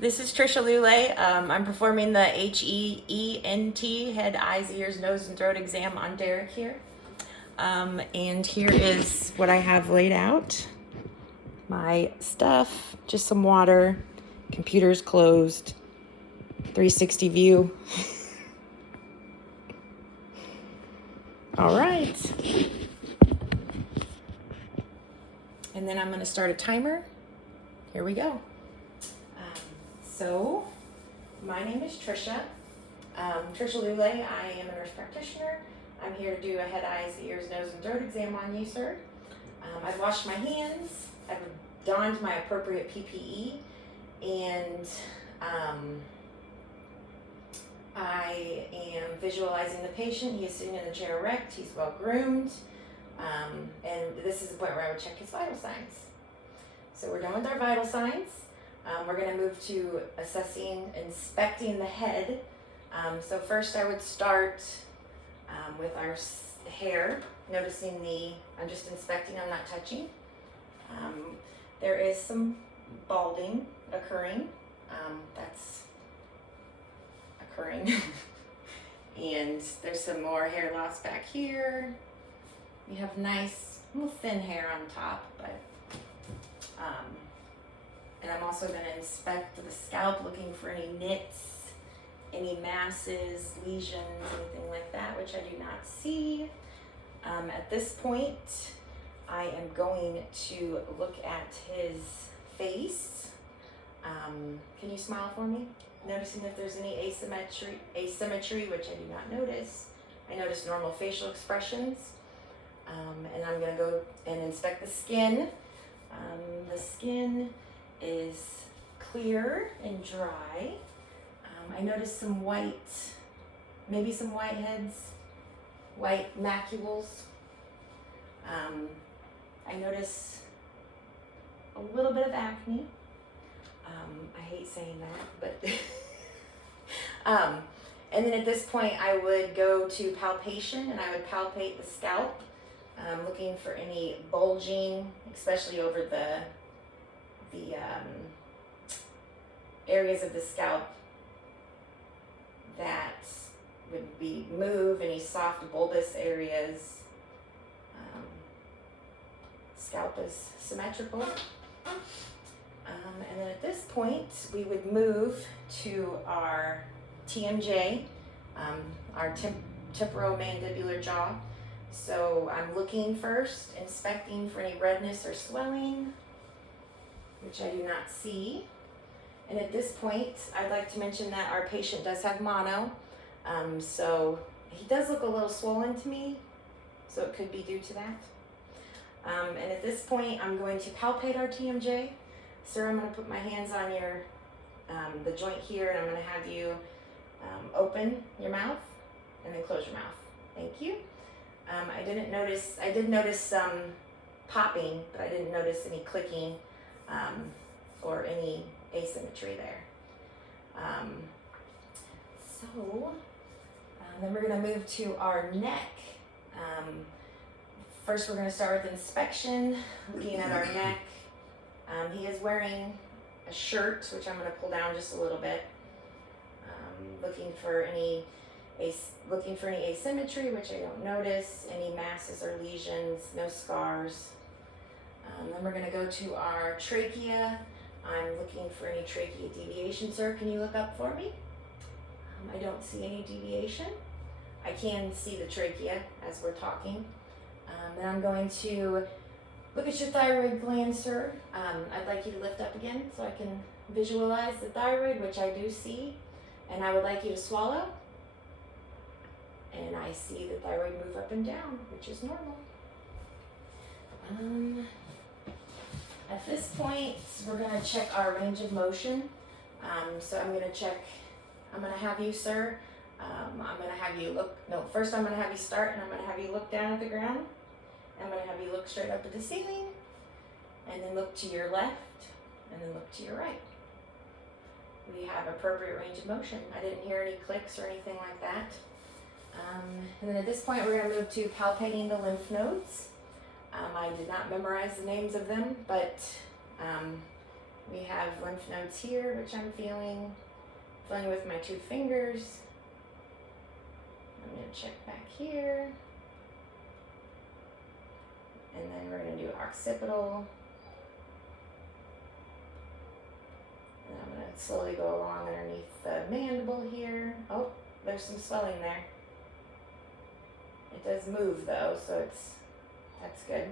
This is Trisha Lule. I'm performing the HEENT, Head, Eyes, Ears, Nose, and Throat exam on Derek here. And here is what I have laid out. My stuff, just some water, computer's closed, 360 view. All right. And then I'm going to start a timer. Here we go. So, my name is Trisha. Trisha Lule. I am a nurse practitioner. I'm here to do a head, eyes, ears, nose, and throat exam on you, sir. I've washed my hands. I've donned my appropriate PPE, and I am visualizing the patient. He is sitting in the chair erect. He's well groomed, and this is the point where I would check his vital signs. So we're done with our vital signs. We're going to move to inspecting the head. So first I would start with our hair, noticing I'm just inspecting, I'm not touching. There is some balding occurring. That's occurring. And there's some more hair loss back here. You have nice, little thin hair on top, but and I'm also going to inspect the scalp, looking for any nits, any masses, lesions, anything like that, which I do not see. At this point, I am going to look at his face. Can you smile for me? Noticing if there's any asymmetry, which I do not notice. I notice normal facial expressions. And I'm going to go and inspect the skin. The skin is clear and dry. I notice some white, maybe some whiteheads, white macules. I notice a little bit of acne. I hate saying that, but and then at this point I would go to palpation, and I would palpate the scalp, looking for any bulging, especially over the areas of the scalp that would be move, any soft bulbous areas. Scalp is symmetrical. And then at this point, we would move to our TMJ, our temporomandibular jaw. So I'm looking first, inspecting for any redness or swelling, which I do not see. And at this point, I'd like to mention that our patient does have mono. So he does look a little swollen to me, so it could be due to that. And at this point, I'm going to palpate our TMJ. Sir, I'm going to put my hands on your the joint here, and I'm going to have you open your mouth and then close your mouth. Thank you. I did notice some popping, but I didn't notice any clicking or any asymmetry there. Then we're going to move to our neck. First, we're going to start with inspection, looking at our neck. He is wearing a shirt, which I'm going to pull down just a little bit. Looking for any asymmetry, which I don't notice, any masses or lesions, no scars. Then we're going to go to our trachea. I'm looking for any trachea deviation. Sir, can you look up for me? I don't see any deviation. I can see the trachea as we're talking. Then I'm going to look at your thyroid gland, sir. I'd like you to lift up again so I can visualize the thyroid, which I do see. And I would like you to swallow. And I see the thyroid move up and down, which is normal. At this point, we're going to check our range of motion. So I'm going to have you, sir, I'm going to have you first I'm going to have you start, and I'm going to have you look down at the ground. I'm going to have you look straight up at the ceiling, and then look to your left, and then look to your right. We have appropriate range of motion. I didn't hear any clicks or anything like that. And then at this point, we're going to move to palpating the lymph nodes. I did not memorize the names of them, but We have lymph nodes here, which I'm feeling with my 2 fingers. I'm going to check back here. And then we're going to do occipital. And I'm going to slowly go along underneath the mandible here. Oh, there's some swelling there. It does move though, so that's good.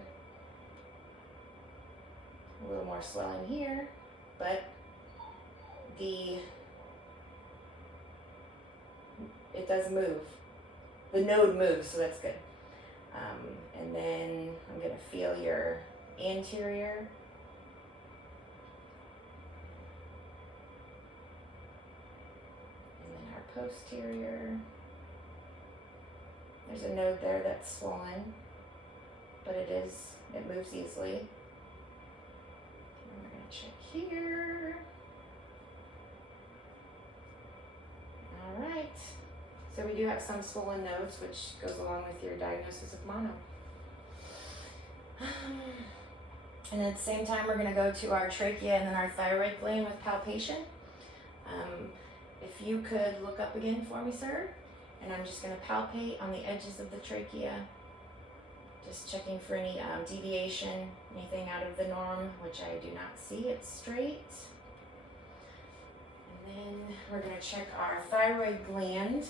A little more swelling here, but it does move. The node moves, so that's good. And then I'm going to feel your anterior. And then our posterior. There's a node there that's swollen, but it moves easily. And we're going to check here. All right. So we do have some swollen nodes, which goes along with your diagnosis of mono. And at the same time, we're going to go to our trachea and then our thyroid gland with palpation. If you could look up again for me, sir. And I'm just going to palpate on the edges of the trachea. Just checking for any deviation, anything out of the norm, which I do not see. It's straight. And then we're going to check our thyroid gland.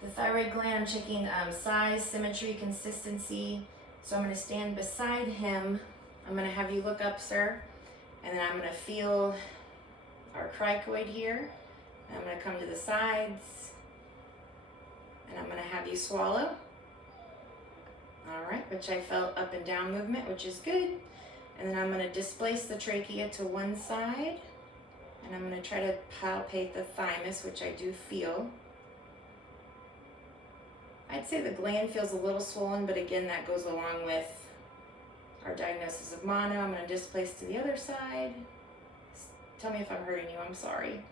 The thyroid gland, I'm checking size, symmetry, consistency. So I'm going to stand beside him. I'm going to have you look up, sir. And then I'm going to feel our cricoid here. And I'm going to come to the sides. And I'm going to have you swallow. All right, which I felt up and down movement, which is good. And then I'm going to displace the trachea to one side. And I'm going to try to palpate the thymus, which I do feel. I'd say the gland feels a little swollen, but again, that goes along with our diagnosis of mono. I'm going to displace to the other side. Tell me if I'm hurting you, I'm sorry.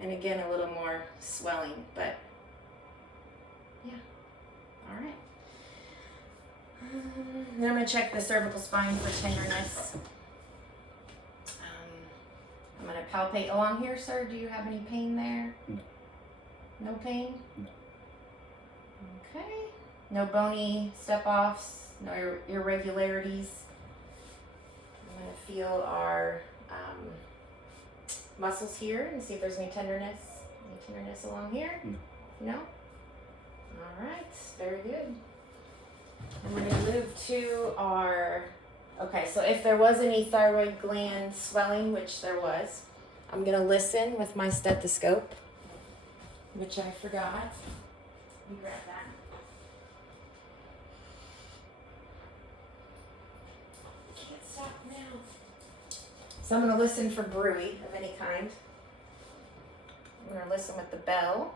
And again, a little more swelling, but yeah, all right. Then I'm going to check the cervical spine for tenderness. I'm going to palpate along here, sir. Do you have any pain there? No. No pain? No. Okay. No bony step-offs, no irregularities. I'm going to feel our muscles here and see if there's any tenderness. Any tenderness along here? No. No? All right. Very good. And we're going to move to our... Okay, so if there was any thyroid gland swelling, which there was, I'm going to listen with my stethoscope, which I forgot. Let me grab that. Can't stop now. So I'm going to listen for bruit of any kind. I'm going to listen with the bell.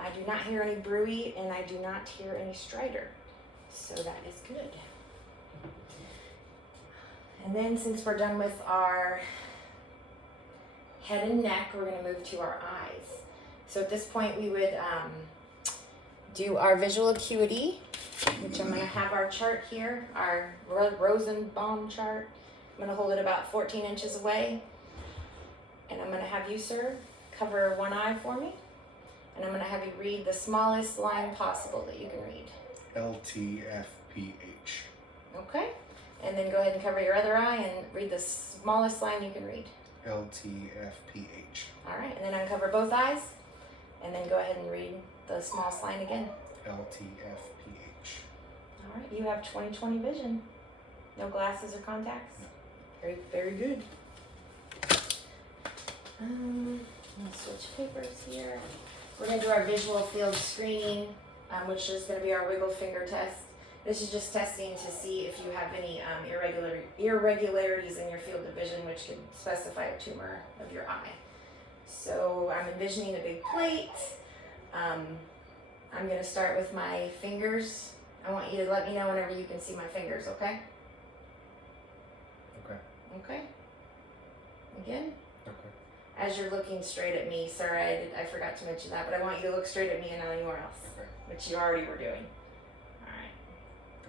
I do not hear any bruit, and I do not hear any stridor, so that is good. And then since we're done with our head and neck, we're going to move to our eyes. So at this point, we would do our visual acuity, which I'm going to have our chart here, our Rosenbaum chart. I'm going to hold it about 14 inches away, and I'm going to have you, sir, cover one eye for me. And I'm going to have you read the smallest line possible that you can read. LTFPH. Okay. And then go ahead and cover your other eye and read the smallest line you can read. LTFPH. All right. And then uncover both eyes. And then go ahead and read the smallest line again. LTFPH. All right. You have 20/20 vision. No glasses or contacts? No. Very, very good. Let's switch papers here. We're going to do our visual field screening, which is going to be our wiggle finger test. This is just testing to see if you have any irregularities in your field of vision, which could specify a tumor of your eye. So I'm envisioning a big plate. I'm gonna start with my fingers. I want you to let me know whenever you can see my fingers, okay? Okay. Okay. Again. Okay. As you're looking straight at me, sir, I forgot to mention that, but I want you to look straight at me and not anywhere else, Okay. which you already were doing. All right.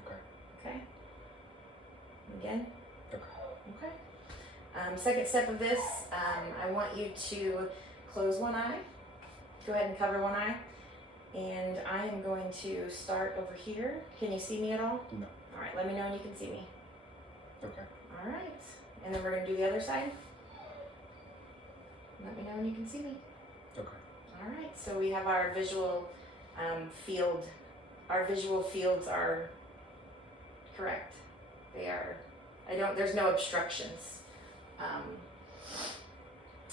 Okay. Okay. Again. Okay. Okay. Second step of this, I want you to close one eye. Go ahead and cover one eye. And I am going to start over here. Can you see me at all? No. All right, let me know when you can see me. Okay. All right. And then we're going to do the other side. Let me know when you can see me. Okay. All right, so we have our visual field. Our visual fields are correct. They are, there's no obstructions.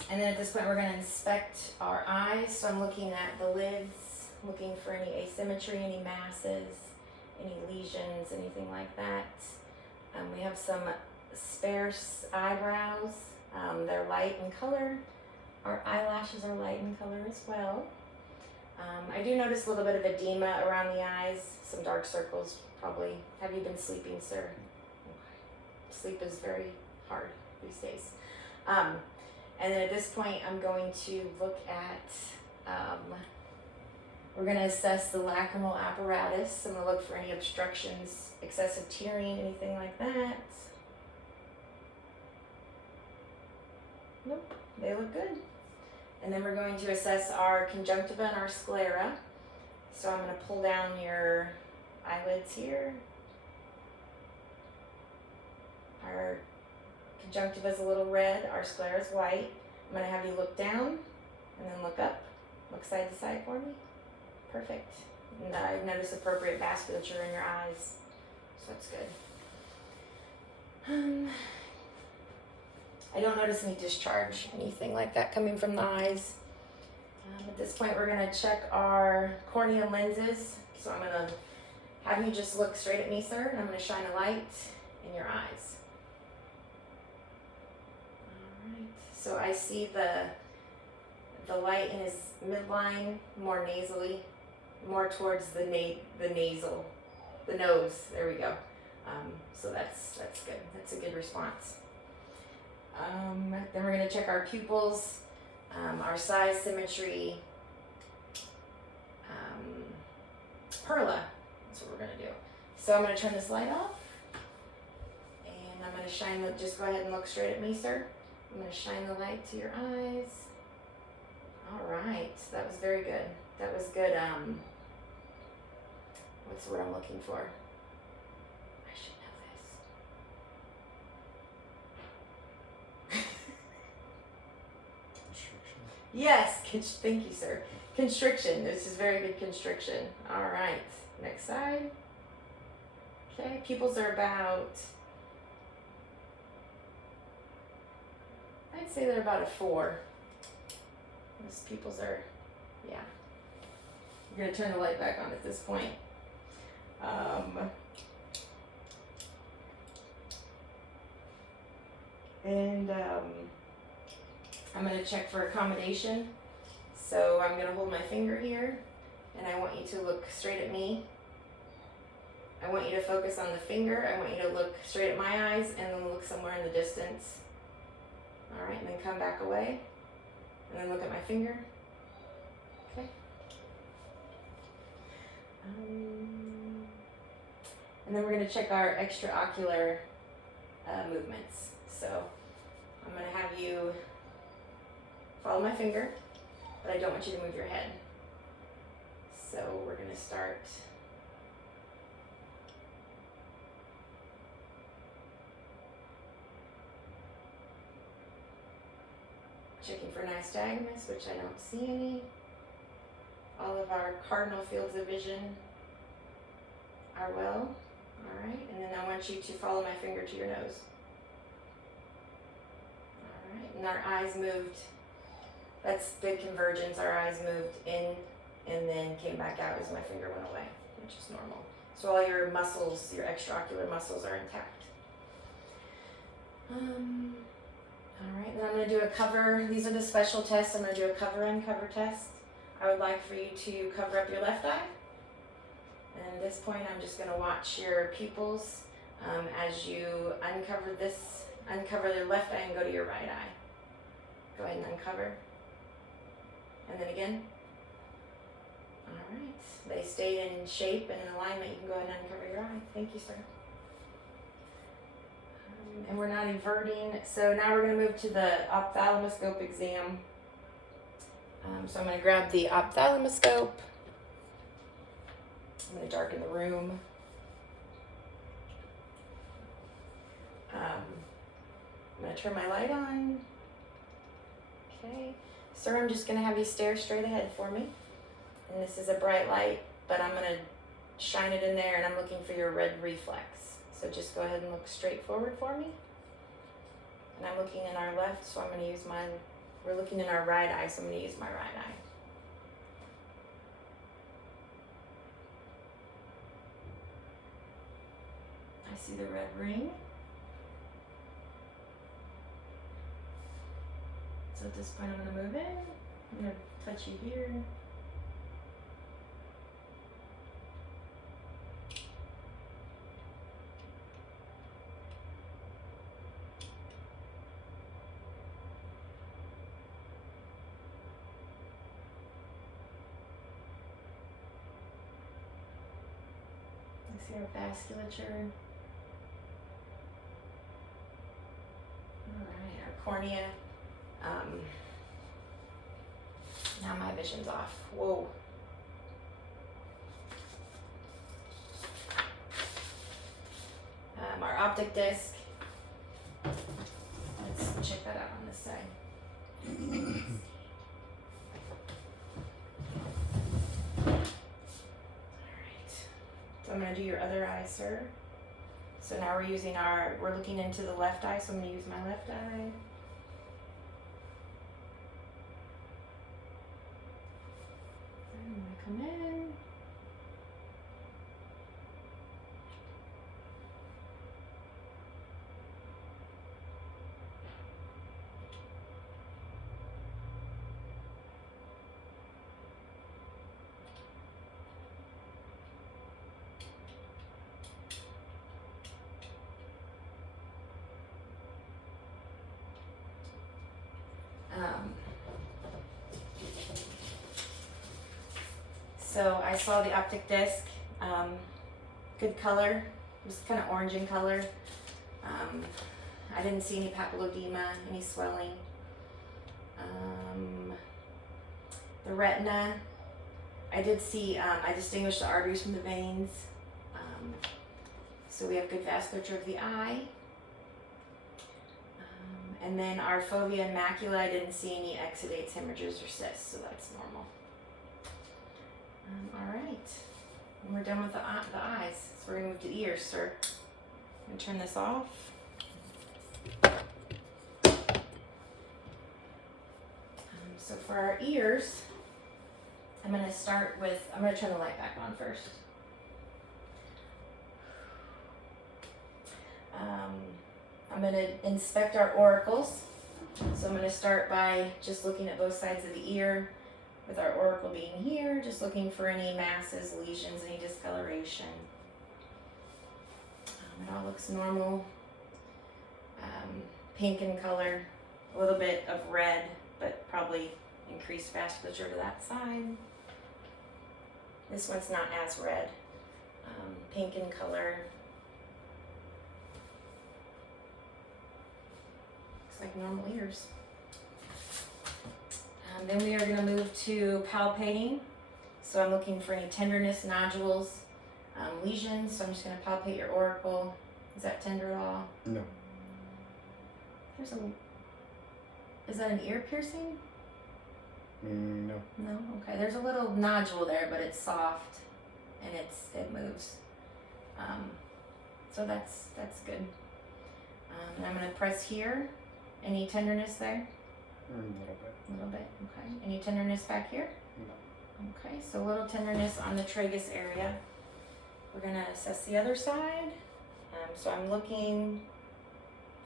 And then at this point, we're going to inspect our eyes. So I'm looking at the lids, looking for any asymmetry, any masses, any lesions, anything like that. We have some sparse eyebrows. They're light in color. Our eyelashes are light in color as well. I do notice a little bit of edema around the eyes, some dark circles probably. Have you been sleeping, sir? Okay. Sleep is very hard these days. And then at this point, I'm going to look at, we're going to assess the lacrimal apparatus. I'm going to look for any obstructions, excessive tearing, anything like that. Nope, they look good. And then we're going to assess our conjunctiva and our sclera. So I'm going to pull down your eyelids here. Our conjunctiva is a little red, our sclera is white. I'm going to have you look down and then look up. Look side to side for me. Perfect. And I notice appropriate vasculature in your eyes. So that's good. I don't notice any discharge, anything like that coming from the eyes. At this point, we're going to check our cornea lenses. So I'm going to have you just look straight at me, sir, and I'm going to shine a light in your eyes. All right. So I see the light in his midline, more nasally, more towards the nasal, the nose. There we go. So that's good. That's a good response. Then we're going to check our pupils, our size, symmetry, perla. That's what we're going to do. So I'm going to turn this light off, and I'm going to shine the, just go ahead and look straight at me, sir. I'm going to shine the light to your eyes. All right, that was very good. That was good. What's the word I'm looking for? I should know this. Constriction. Yes, thank you, sir. Constriction. This is very good constriction. All right, next side. Okay, pupils are about, I'd say they're about a 4. Those pupils are, yeah. I'm gonna turn the light back on at this point. I'm gonna check for accommodation. So I'm gonna hold my finger here, and I want you to look straight at me. I want you to focus on the finger. I want you to look straight at my eyes and then look somewhere in the distance. All right, and then come back away. And then look at my finger. Okay. And then we're going to check our extraocular movements. So I'm going to have you follow my finger, but I don't want you to move your head. So we're going to start checking for nystagmus, which I don't see any. All of our cardinal fields of vision are well. All right, and then I want you to follow my finger to your nose. All right, and our eyes moved. That's good convergence. Our eyes moved in and then came back out as my finger went away, which is normal. So all your muscles, your extraocular muscles are intact. All right, then I'm going to do a cover. These are the special tests. I'm going to do a cover-uncover test. I would like for you to cover up your left eye And at this point, I'm just gonna watch your pupils as you uncover the left eye and go to your right eye. Go ahead and uncover. And then again. All right. They stay in shape and in alignment. You can go ahead and uncover your eye. Thank you, sir. And we're not inverting. So now we're going to move to the ophthalmoscope exam. So I'm going to grab the ophthalmoscope. I'm going to darken the room. I'm going to turn my light on. Okay. Sir, I'm just going to have you stare straight ahead for me. And this is a bright light, but I'm going to shine it in there, and I'm looking for your red reflex. So just go ahead and look straight forward for me. And I'm looking in our left, so I'm going to use we're looking in our right eye, so I'm going to use my right eye. I see the red ring. So at this point, I'm going to move in. I'm going to touch you here. I see our vasculature. All right, our cornea. Now my vision's off. Whoa. Our optic disc. Let's check that out on this side. Alright. So I'm going to do your other eye, sir. So now we're looking into the left eye, so I'm going to use my left eye. I'm going to come in. So I saw the optic disc, good color, it was kind of orange in color. I didn't see any papilledema, any swelling. The retina, I did see, I distinguished the arteries from the veins. So we have good vasculature of the eye. And then our fovea and macula, I didn't see any exudates, hemorrhages, or cysts, so that's normal. All right, and we're done with the eyes, so we're gonna move to the ears, sir. I'm gonna turn this off. So for our ears, I'm gonna turn the light back on first. I'm gonna inspect our auricles. So I'm gonna start by just looking at both sides of the ear, with our auricle being here, just looking for any masses, lesions, any discoloration. It all looks normal. Pink in color, a little bit of red, but probably increased vasculature to that side. This one's not as red. Pink in color. Looks like normal ears. Then we are going to move to palpating. So I'm looking for any tenderness, nodules, lesions. So I'm just going to palpate your auricle. Is that tender at all? No. Is that an ear piercing? No. No? Okay. There's a little nodule there, but it's soft and it moves. So that's good. And I'm going to press here. Any tenderness there? A little bit. A little bit, okay. Any tenderness back here? No. Okay, so a little tenderness on the tragus area. We're gonna assess the other side. So I'm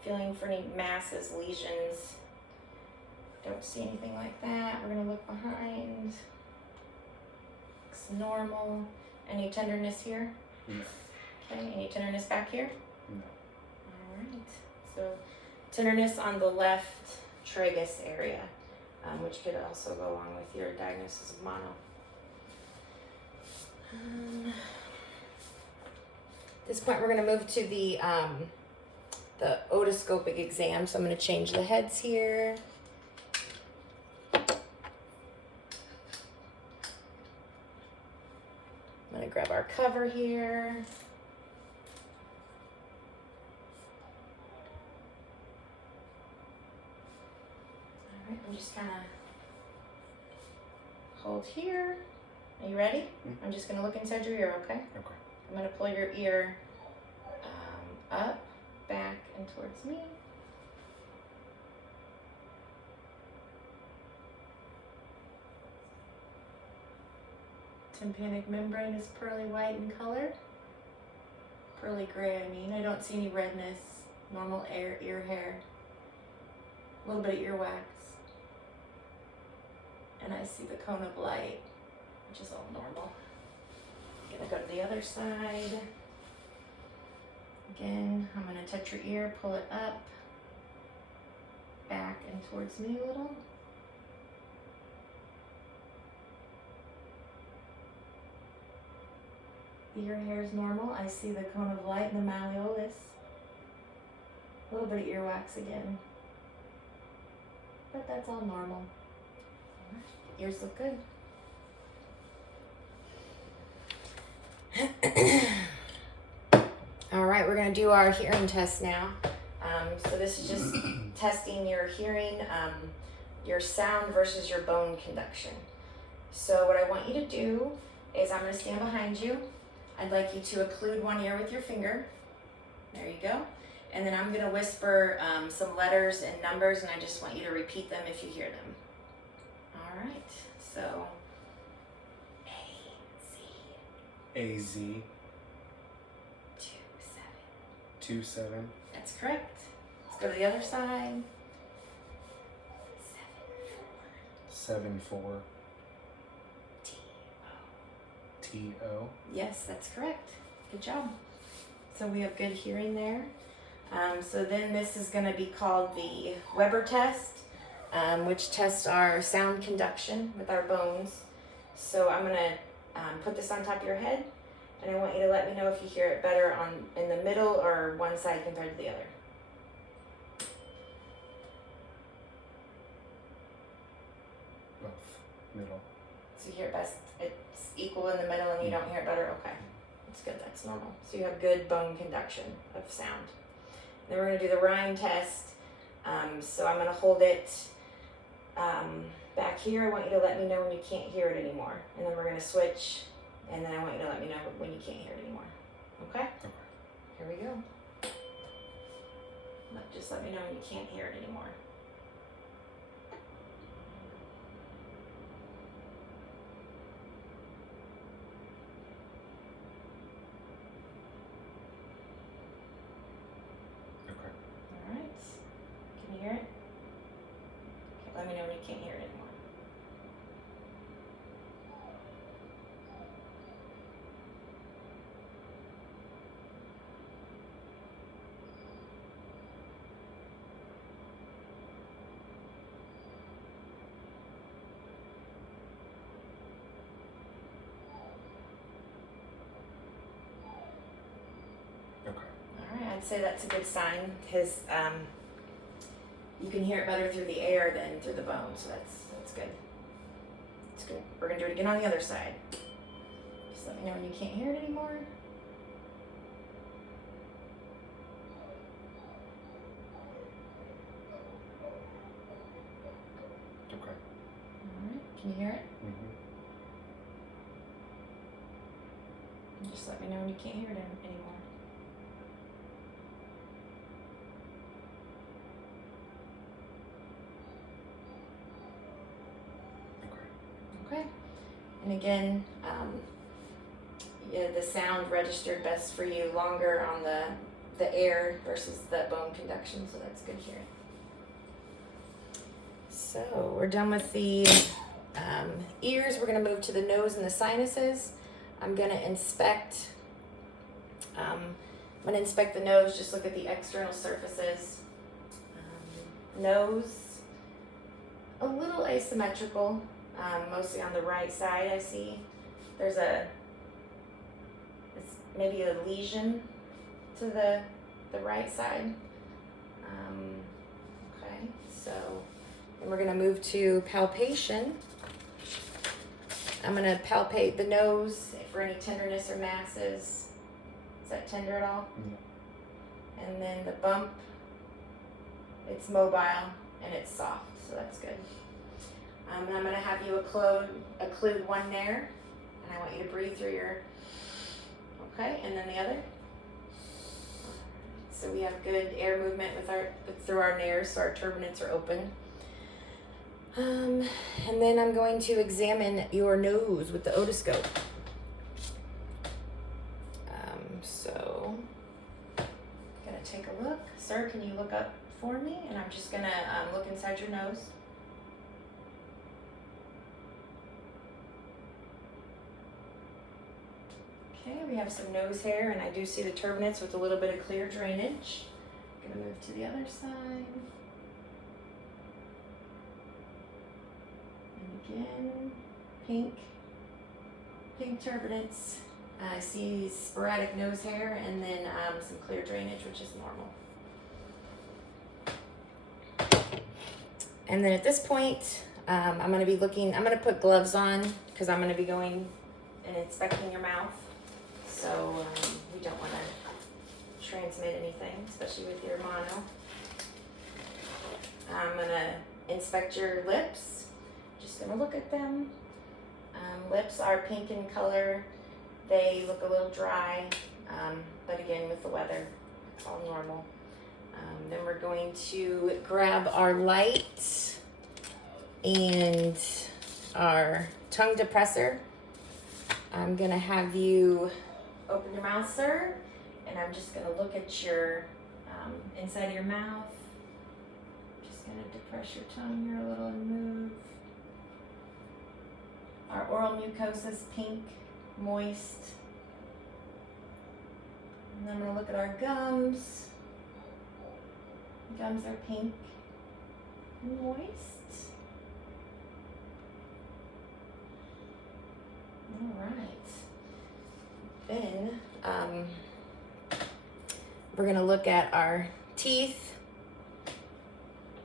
feeling for any masses, lesions. Don't see anything like that. We're gonna look behind. Looks normal. Any tenderness here? No. Okay, any tenderness back here? No. Alright, so tenderness on the left tragus area, which could also go along with your diagnosis of mono. At this point, we're going to move to the otoscopic exam. So I'm going to change the heads here. I'm going to grab our cover here. All right, I'm just going to hold here. Are you ready? Mm-hmm. I'm just going to look inside your ear, okay? Okay. I'm going to pull your ear up, back, and towards me. Tympanic membrane is pearly white in color. Pearly gray, I mean. I don't see any redness. Normal ear hair. A little bit of earwax. And I see the cone of light, which is all normal. I'm gonna go to the other side. Again, I'm gonna touch your ear, pull it up, back and towards me a little. The ear hair is normal. I see the cone of light and the malleolus. A little bit of earwax again. But that's all normal. Ears look good. All right, we're gonna do our hearing test now. So this is just testing your hearing, your sound versus your bone conduction. So what I want you to do is I'm gonna stand behind you. I'd like you to occlude one ear with your finger. There you go. And then I'm gonna whisper some letters and numbers, and I just want you to repeat them if you hear them. All right, so AZ 27. That's correct. Let's go to the other side. 74. TO. Yes, that's correct. Good job. So we have good hearing there. So then this is going to be called the Weber test, which tests our sound conduction with our bones. So I'm going to put this on top of your head, and I want you to let me know if you hear it better in the middle or one side compared to the other. Both. Middle. So you hear it best, it's equal in the middle and you don't hear it better? Okay, that's good, that's normal. So you have good bone conduction of sound. Then we're gonna do the rhyme test. So I'm gonna hold it back here. I want you to let me know when you can't hear it anymore. And then we're gonna switch, and then I want you to let me know when you can't hear it anymore. Okay? Okay. Here we go. Just let me know when you can't hear it anymore. Okay. Alright. Can you hear it? Okay, let me know when you can't hear it anymore. Okay. Alright, I'd say that's a good sign because you can hear it better through the air than through the bone, so that's good. It's good. We're gonna do it again on the other side. Just let me know when you can't hear it anymore. Okay. Alright, can you hear it? Mm-hmm. And just let me know when you can't hear it anymore. Okay. Okay. And again, yeah, the sound registered best for you longer on the air versus the bone conduction, so that's good hearing. So we're done with the ears. We're going to move to the nose and the sinuses. I'm gonna inspect. I'm gonna inspect the nose. Just look at the external surfaces. Nose, a little asymmetrical, mostly on the right side. I see there's it's maybe a lesion to the right side. Okay, so then we're gonna move to palpation. I'm gonna palpate the nose for any tenderness or masses. Is that tender at all? No. And then the bump, it's mobile and it's soft, so that's good. And I'm gonna have you occlude one nair, and I want you to breathe through your, okay, and then the other. So we have good air movement through our nairs, so our turbinates are open. And then I'm going to examine your nose with the otoscope. So, gonna take a look. Sir, can you look up for me? And I'm just gonna look inside your nose. Okay, we have some nose hair, and I do see the turbinates with a little bit of clear drainage. Gonna move to the other side. Again, pink turbinates. I see sporadic nose hair and then some clear drainage, which is normal. And then at this point, I'm going to put gloves on because I'm going to be going and inspecting your mouth. So we don't want to transmit anything, especially with your mono. I'm going to inspect your lips. Just gonna look at them. Lips are pink in color. They look a little dry, but again, with the weather, it's all normal. Then we're going to grab our light and our tongue depressor. I'm gonna have you open your mouth, sir, and I'm just gonna look at your inside of your mouth. Just gonna depress your tongue here a little and move. Our oral mucosa is pink, moist. And then I'm gonna look at our gums. Gums are pink and moist. All right. Then we're gonna look at our teeth,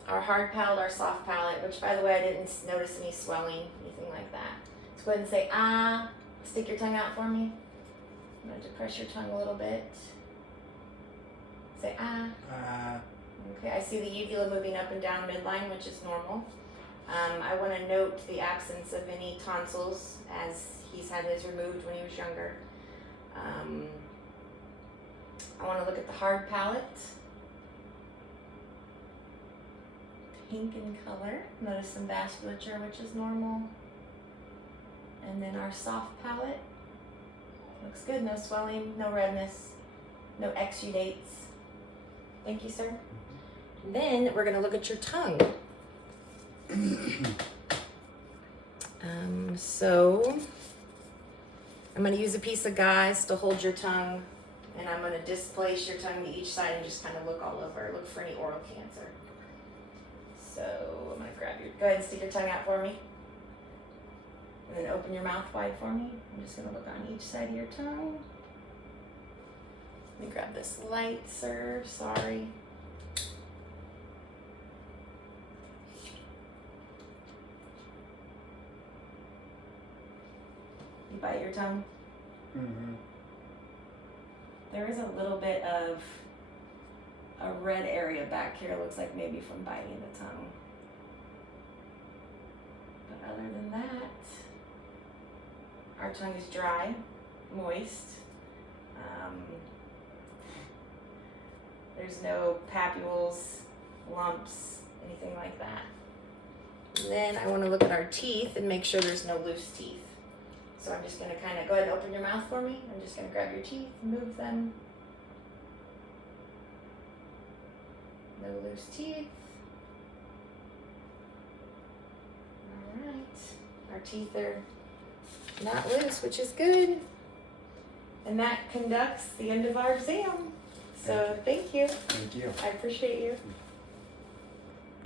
our hard palate, our soft palate, which by the way, I didn't notice any swelling, anything like that. So go ahead and say, ah. Stick your tongue out for me. I'm going to depress your tongue a little bit. Say, ah. Okay, I see the uvula moving up and down midline, which is normal. I want to note the absence of any tonsils, as he's had his removed when he was younger. I want to look at the hard palate. Pink in color. Notice some vasculature, which is normal. And then our soft palate. Looks good. No swelling, no redness, no exudates. Thank you, sir. And then we're going to look at your tongue. So I'm going to use a piece of gauze to hold your tongue, and I'm going to displace your tongue to each side and just kind of look all over. Look for any oral cancer. So I'm going to go ahead and stick your tongue out for me. And then open your mouth wide for me. I'm just going to look on each side of your tongue. Let me grab this light, sir. Sorry. You bite your tongue? Mm-hmm. There is a little bit of a red area back here. Looks like maybe from biting the tongue. But other than that, our tongue is dry, moist. There's no papules, lumps, anything like that. And then I want to look at our teeth and make sure there's no loose teeth. So I'm just going to kind of go ahead and open your mouth for me. I'm just going to grab your teeth, move them. No loose teeth. All right. Our teeth are not loose, which is good. And that conducts the end of our exam. So thank you. Thank you. I appreciate you.